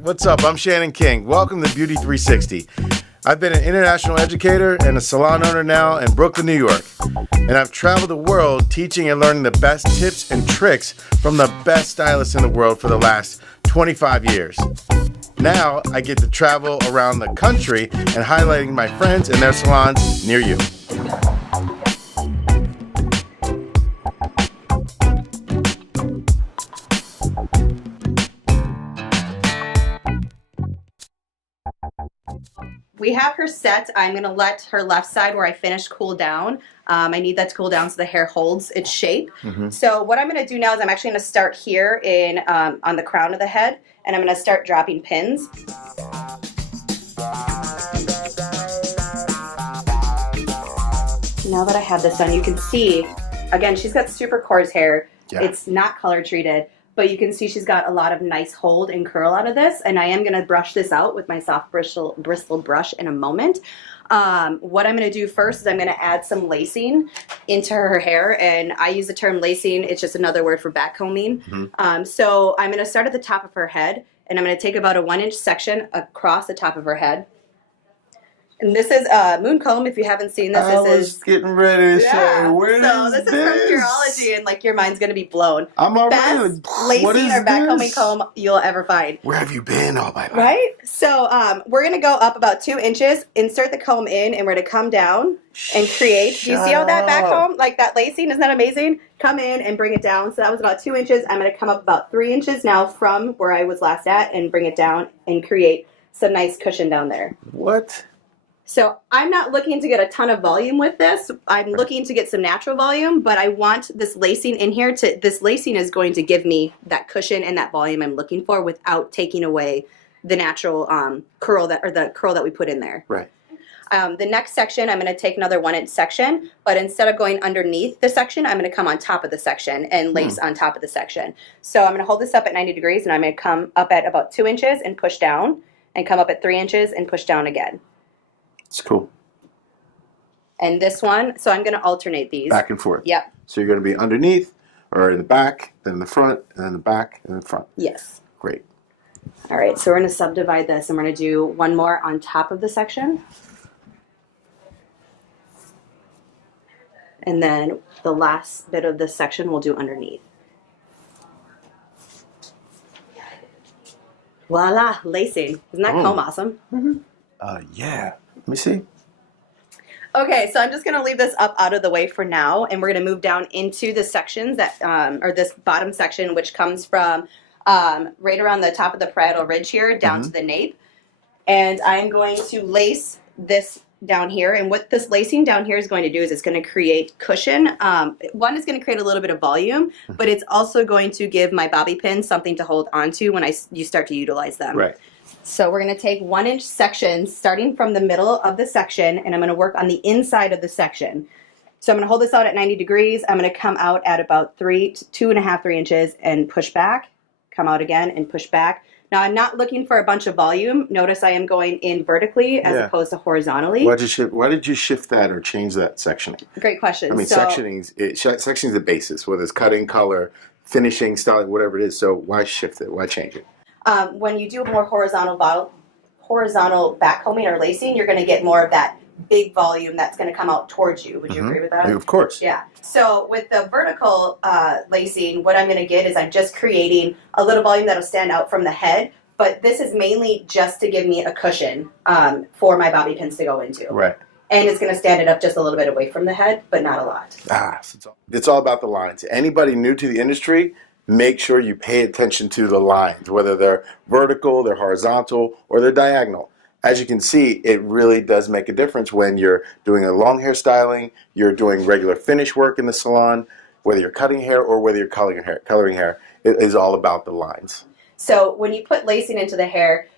What's up? I'm Shannon King. Welcome to Beauty360. I've been an international educator and a salon owner now in Brooklyn, New York. And I've traveled the world teaching and learning the best tips and tricks from the best stylists in the world for the last 25 years. Now I get to travel around the country and highlighting my friends and their salons near you. We have her set. I'm going to let her left side where I finished cool down. I need that to cool down so the hair holds its shape. So what I'm going to do now is I'm actually going to start here in on the crown of the head, and I'm going to start dropping pins. Now that I have this on, you can see, again, she's got super coarse hair. Yeah. It's not color treated. But you can see she's got a lot of nice hold and curl out of this. And I am going to brush this out with my soft bristle brush in a moment. What I'm going to do first is I'm going to add some lacing into her hair. And I use the term lacing. It's just another word for backcombing. So I'm going to start at the top of her head. And I'm going to take about a 1-inch section across the top of her head. And this is Moon Comb. If you haven't seen this, I was getting ready to say, where so is this is from Curology, and like your mind's gonna be blown. I'm already best lacing or backcombing comb you'll ever find. Where have you been all my life? Right. So we're gonna go up about 2 inches, insert the comb in, and we're gonna come down and create. Do you see how that back comb, like that lacing, isn't that amazing? Come in and bring it down. So that was about 2 inches. I'm gonna come up about 3 inches now from where I was last at, and bring it down and create some nice cushion down there. What? So I'm not looking to get a ton of volume with this. I'm looking to get some natural volume, but I want this lacing in here this lacing is going to give me that cushion and that volume I'm looking for without taking away the natural curl that we put in there. Right. The next section, I'm going to take another 1-inch section, but instead of going underneath the section, I'm going to come on top of the section and lace on top of the section. So I'm going to hold this up at 90 degrees, and I'm going to come up at about 2 inches and push down, and come up at 3 inches and push down again. It's cool. And this one, so I'm going to alternate these. Back and forth. Yep. So you're going to be underneath, or in the back, then in the front, and then the back, and the front. Yes. Great. All right, so we're going to subdivide this, and we're going to do one more on top of the section. And then the last bit of this section we'll do underneath. Voila, lacing. Isn't that comb awesome? Yeah. Let me see. Okay, so I'm just going to leave this up out of the way for now, and we're going to move down into the sections that, or this bottom section, which comes from right around the top of the parietal ridge here down to the nape. And I'm going to lace this down here, and what this lacing down here is going to do is it's going to create cushion. One is going to create a little bit of volume, but it's also going to give my bobby pins something to hold onto when you start to utilize them. Right. So we're going to take 1-inch sections starting from the middle of the section, and I'm going to work on the inside of the section. So I'm going to hold this out at 90 degrees. I'm going to come out at about 2.5, 3 inches and push back, come out again and push back. Now I'm not looking for a bunch of volume. Notice I am going in vertically as opposed to horizontally. Why did you shift that or change that sectioning? Great question. I mean, sectioning is the basis, whether it's cutting, color, finishing, styling, whatever it is. So why shift it? Why change it? When you do more horizontal backcombing or lacing, you're going to get more of that big volume that's going to come out towards you. Would you agree with that? Yeah, of course. Yeah. So with the vertical lacing, what I'm going to get is I'm just creating a little volume that'll stand out from the head, but this is mainly just to give me a cushion for my bobby pins to go into. Right. And it's going to stand it up just a little bit away from the head, but not a lot. So it's all about the lines. Anybody new to the industry, make sure you pay attention to the lines, whether they're vertical, they're horizontal, or they're diagonal. As you can see, it really does make a difference when you're doing a long hair styling, you're doing regular finish work in the salon, whether you're cutting hair or whether you're coloring hair. It is all about the lines. So when you put lacing into the hair,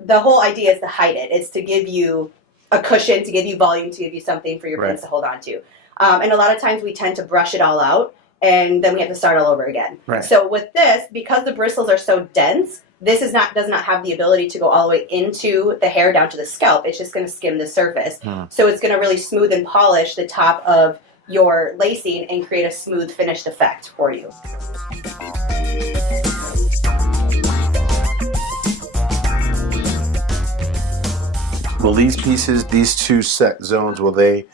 the whole idea is to hide it. It's to give you a cushion, to give you volume, to give you something for your pins to hold on to. And a lot of times we tend to brush it all out, and then we have to start all over again. Right. So with this, because the bristles are so dense, this does not have the ability to go all the way into the hair down to the scalp. It's just going to skim the surface. So it's going to really smooth and polish the top of your lacing and create a smooth finished effect for you. will these pieces, these two set zones, will they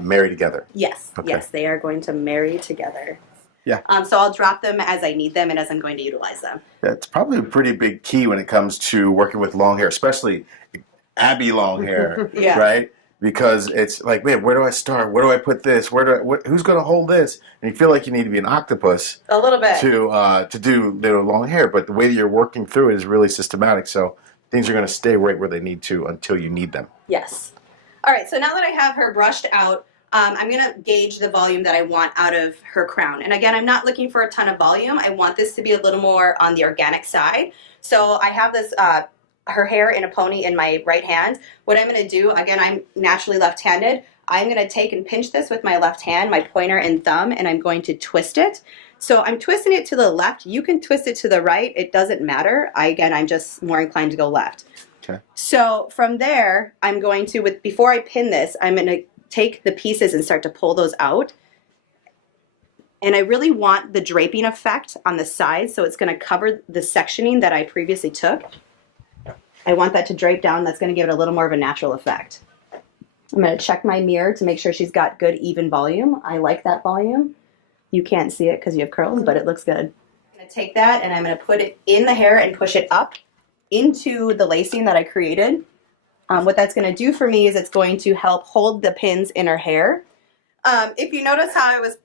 marry together? Yes. Okay. Yes, they are going to marry together. Yeah. So I'll drop them as I need them and as I'm going to utilize them. Yeah, it's probably a pretty big key when it comes to working with long hair, especially Abby long hair, Yeah. right? Because it's like, man, where do I start? Where do I put this? Who's going to hold this? And you feel like you need to be an octopus A little bit. to do long hair. But the way that you're working through it is really systematic. So things are going to stay right where they need to until you need them. Yes. All right, so now that I have her brushed out, I'm going to gauge the volume that I want out of her crown. And again, I'm not looking for a ton of volume. I want this to be a little more on the organic side. So I have this, her hair in a pony in my right hand. What I'm going to do, again, I'm naturally left-handed. I'm going to take and pinch this with my left hand, my pointer and thumb, and I'm going to twist it. So I'm twisting it to the left. You can twist it to the right. It doesn't matter. I'm just more inclined to go left. Okay. So from there, I'm going to, before I pin this, I'm going to take the pieces and start to pull those out. And I really want the draping effect on the sides, so it's going to cover the sectioning that I previously took. I want that to drape down. That's going to give it a little more of a natural effect. I'm going to check my mirror to make sure she's got good even volume. I like that volume. You can't see it because you have curls, but it looks good. I'm going to take that and I'm going to put it in the hair and push it up into the lacing that I created. What that's going to do for me is it's going to help hold the pins in her hair. If you notice how I was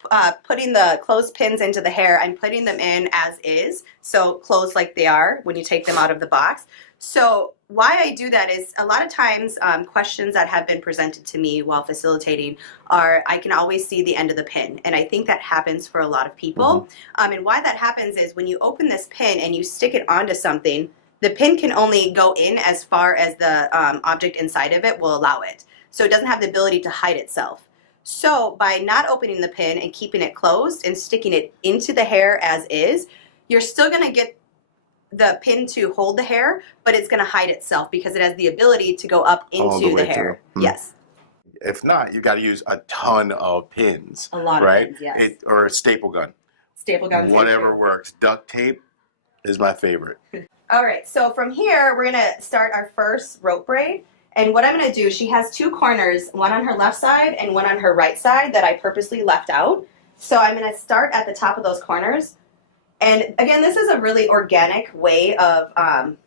putting the closed pins into the hair, I'm putting them in as is, so closed like they are when you take them out of the box. So why I do that is a lot of times questions that have been presented to me while facilitating are, I can always see the end of the pin, and I think that happens for a lot of people. And why that happens is when you open this pin and you stick it onto something, the pin can only go in as far as the object inside of it will allow it. So it doesn't have the ability to hide itself. So by not opening the pin and keeping it closed and sticking it into the hair as is, you're still going to get the pin to hold the hair, but it's going to hide itself because it has the ability to go up into the hair. Yes. If not, you got to use a ton of pins. A lot of pins, yes. Or a staple gun. Staple gun. Whatever works. Duct tape is my favorite. All right, so from here, we're going to start our first rope braid. And what I'm going to do, she has two corners, one on her left side and one on her right side that I purposely left out. So I'm going to start at the top of those corners. And again, this is a really organic way of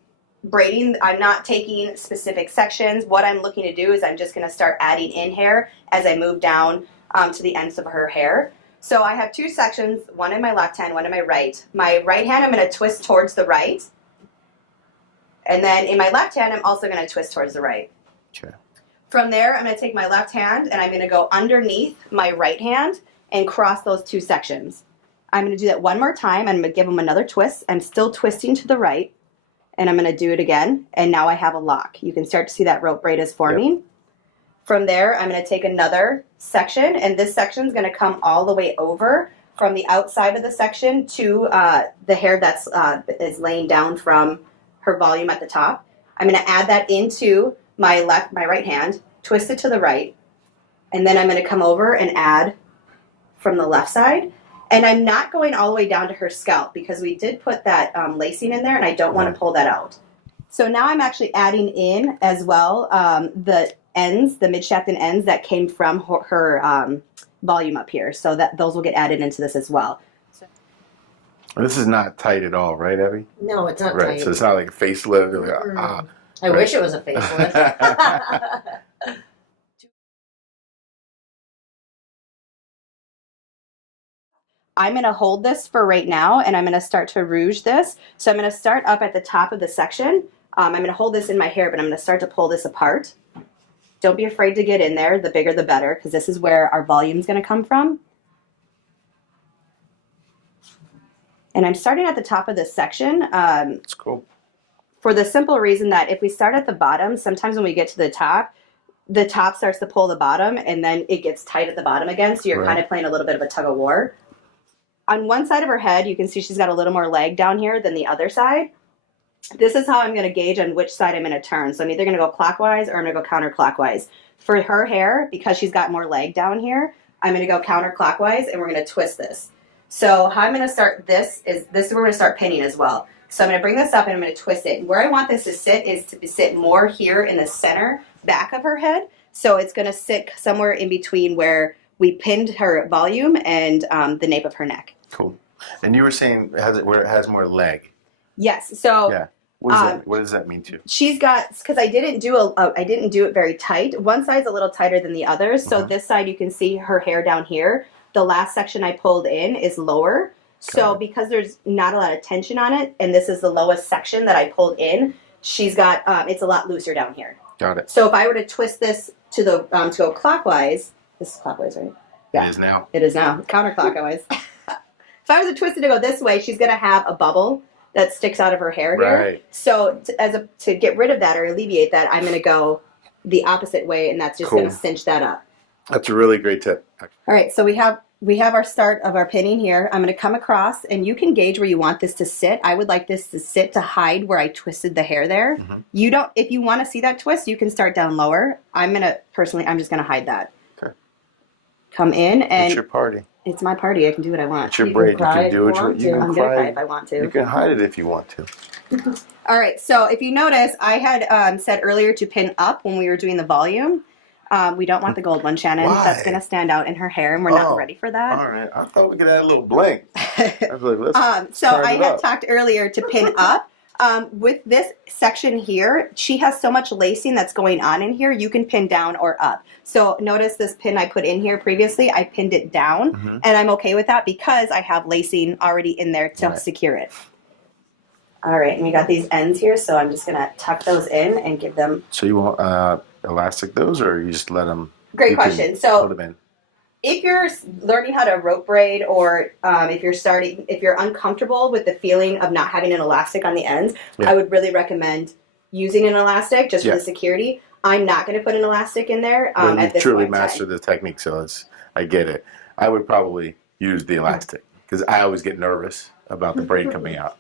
braiding. I'm not taking specific sections. What I'm looking to do is I'm just going to start adding in hair as I move down to the ends of her hair. So I have two sections, one in my left hand, one in my right. My right hand, I'm going to twist towards the right. And then in my left hand, I'm also going to twist towards the right. Okay. From there, I'm going to take my left hand and I'm going to go underneath my right hand and cross those two sections. I'm going to do that one more time. I'm going to give them another twist. I'm still twisting to the right, and I'm going to do it again. And now I have a lock. You can start to see that rope braid is forming. Yep. From there, I'm going to take another section, and this section is going to come all the way over from the outside of the section to the hair that's is laying down from her volume at the top. I'm going to add that into my right hand, twist it to the right, and then I'm going to come over and add from the left side. And I'm not going all the way down to her scalp because we did put that lacing in there, and I don't want to pull that out. So now I'm actually adding in as well the ends, the mid-shaft and ends that came from her volume up here. So that those will get added into this as well. This is not tight at all, right, Abby? No, it's not tight. So it's not like a facelift. Like, I wish it was a facelift. I'm going to hold this for right now, and I'm going to start to rouge this. So I'm going to start up at the top of the section. I'm going to hold this in my hair, but I'm going to start to pull this apart. Don't be afraid to get in there. The bigger the better, because this is where our volume is going to come from. And I'm starting at the top of this section. That's cool. For the simple reason that if we start at the bottom, sometimes when we get to the top starts to pull the bottom, and then it gets tight at the bottom again, so you're kind of playing a little bit of a tug of war. On one side of her head, you can see she's got a little more leg down here than the other side. This is how I'm going to gauge on which side I'm going to turn. So I'm either going to go clockwise or I'm going to go counterclockwise. For her hair, because she's got more leg down here, I'm going to go counterclockwise, and we're going to twist this. So how I'm going to start this is where we're going to start pinning as well. So I'm going to bring this up and I'm going to twist it. Where I want this to sit is to sit more here in the center back of her head. So it's going to sit somewhere in between where we pinned her volume and the nape of her neck. Cool. And you were saying where it has more leg. Yes. So Yeah. What does that mean to you? she's got, because I didn't do it very tight. One side's a little tighter than the other. So this side you can see her hair down here. The last section I pulled in is lower. So because there's not a lot of tension on it, and this is the lowest section that I pulled in, she's got it's a lot looser down here. Got it. So if I were to twist this to the to go clockwise, this is clockwise, right? Yeah. It is now. It is now counterclockwise. If I was to twist it to go this way, she's gonna have a bubble that sticks out of her hair here. Right. So to get rid of that or alleviate that, I'm gonna go the opposite way, and that's just gonna cinch that up. That's a really great tip. All right, so we have our start of our pinning here. I'm going to come across, and you can gauge where you want this to sit. I would like this to sit to hide where I twisted the hair there. You don't, if you want to see that twist, you can start down lower. I'm just going to hide that. Okay. Come in, and It's your party. It's my party. I can do what I want. It's your braid. You can do what you want to. I'm going to cry if I want to. You can hide it if you want to. All right, so if you notice, I had said earlier to pin up when we were doing the volume. We don't want the gold one, Shannon. Why? That's going to stand out in her hair, and we're not ready for that. All right. I thought we could add a little bling. I was like, let's so turn I it had up. talked earlier to pin up. With this section here, she has so much lacing that's going on in here, you can pin down or up. So notice this pin I put in here previously, I pinned it down, and I'm okay with that because I have lacing already in there to secure it. All right, and we got these ends here, so I'm just going to tuck those in and give them... So you want elastic those, or you just let them... Great question. So put them in. if you're learning how to rope braid, or if you're uncomfortable with the feeling of not having an elastic on the ends, I would really recommend using an elastic just for the security. I'm not going to put an elastic in there at this truly point in master time. the technique, so I get it. I would probably use the elastic because I always get nervous about the braid coming out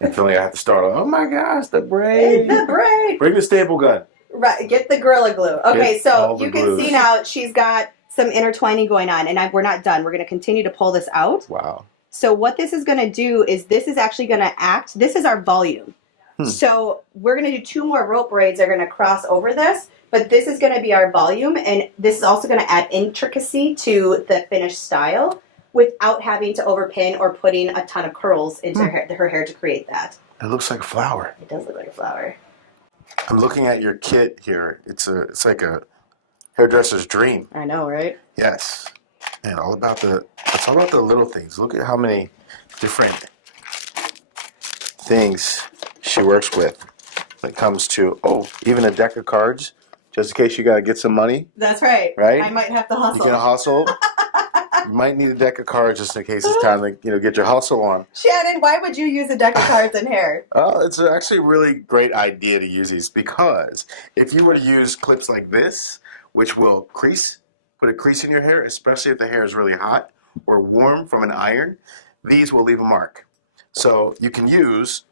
and feeling I have to start. Oh my gosh, the braid! The braid. Bring the staple gun. Right, get the Gorilla Glue. Okay, Get so all the you can glues. see now she's got some intertwining going on, and we're not done. We're going to continue to pull this out. Wow. So what this is going to do is this is actually going to act, this is our volume. So we're going to do 2 more rope braids that are going to cross over this, but this is going to be our volume, and this is also going to add intricacy to the finished style without having to overpin or putting a ton of curls into her hair to create that. It looks like a flower. It does look like a flower. I'm looking at your kit here. It's like a hairdresser's dream. I know, right? Yes. And it's all about the little things. Look at how many different things she works with when it comes to, even a deck of cards, just in case you got to get some money. That's right. Right? I might have to hustle. You're going to hustle. You might need a deck of cards just in case it's time to get your hustle on. Shannon, why would you use a deck of cards in hair? It's actually a really great idea to use these because if you were to use clips like this, which will put a crease in your hair, especially if the hair is really hot or warm from an iron, these will leave a mark. So you can use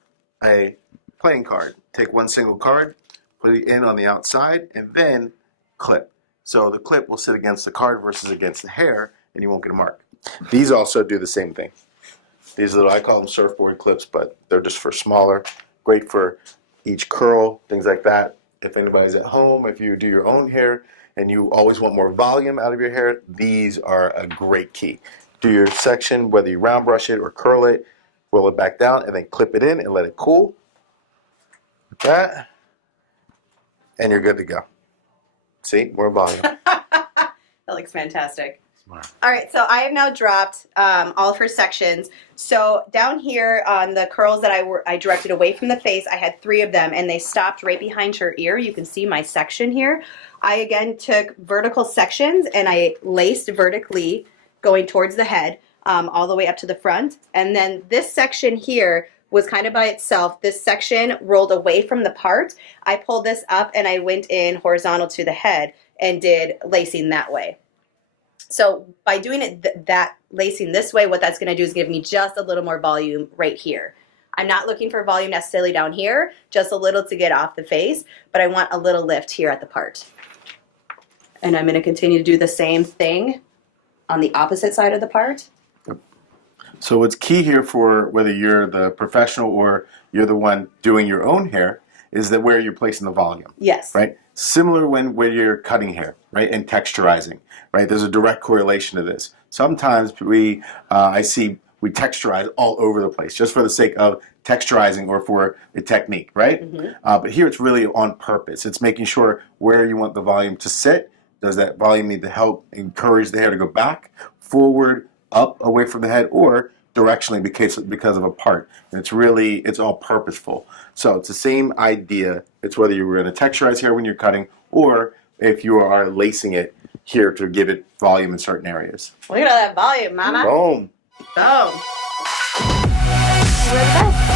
a playing card. Take one single card, put it in on the outside, and then clip. So the clip will sit against the card versus against the hair, and you won't get a mark. These also do the same thing. These little, I call them surfboard clips, but they're just for smaller. Great for each curl, things like that. If anybody's at home, if you do your own hair, and you always want more volume out of your hair, these are a great key. Do your section, whether you round brush it or curl it, roll it back down, and then clip it in and let it cool. Like that. And you're good to go. See, more volume. That looks fantastic. Smart. All right, so I have now dropped all of her sections. So down here on the curls that I directed away from the face, I had 3 of them, and they stopped right behind her ear. You can see my section here. I again took vertical sections and I laced vertically going towards the head all the way up to the front. And then this section here was kind of by itself. This section rolled away from the part. I pulled this up and I went in horizontal to the head and did lacing that way. So by doing it that lacing this way, what that's going to do is give me just a little more volume right here. I'm not looking for volume necessarily down here, just a little to get off the face, but I want a little lift here at the part. And I'm going to continue to do the same thing on the opposite side of the part. So what's key here for whether you're the professional or you're the one doing your own hair, is that where you're placing the volume. Yes. Right? Similar when you're cutting hair, right, and texturizing, right? There's a direct correlation to this. Sometimes I see we texturize all over the place just for the sake of texturizing or for a technique, right? But here it's really on purpose. It's making sure where you want the volume to sit. Does that volume need to help encourage the hair to go back, forward, up, away from the head, or directionally because of a part? And it's all purposeful. So it's the same idea. It's whether you're going to texturize hair when you're cutting or if you are lacing it here to give it volume in certain areas. Look at all that volume, mama. Boom. Boom. We're the best.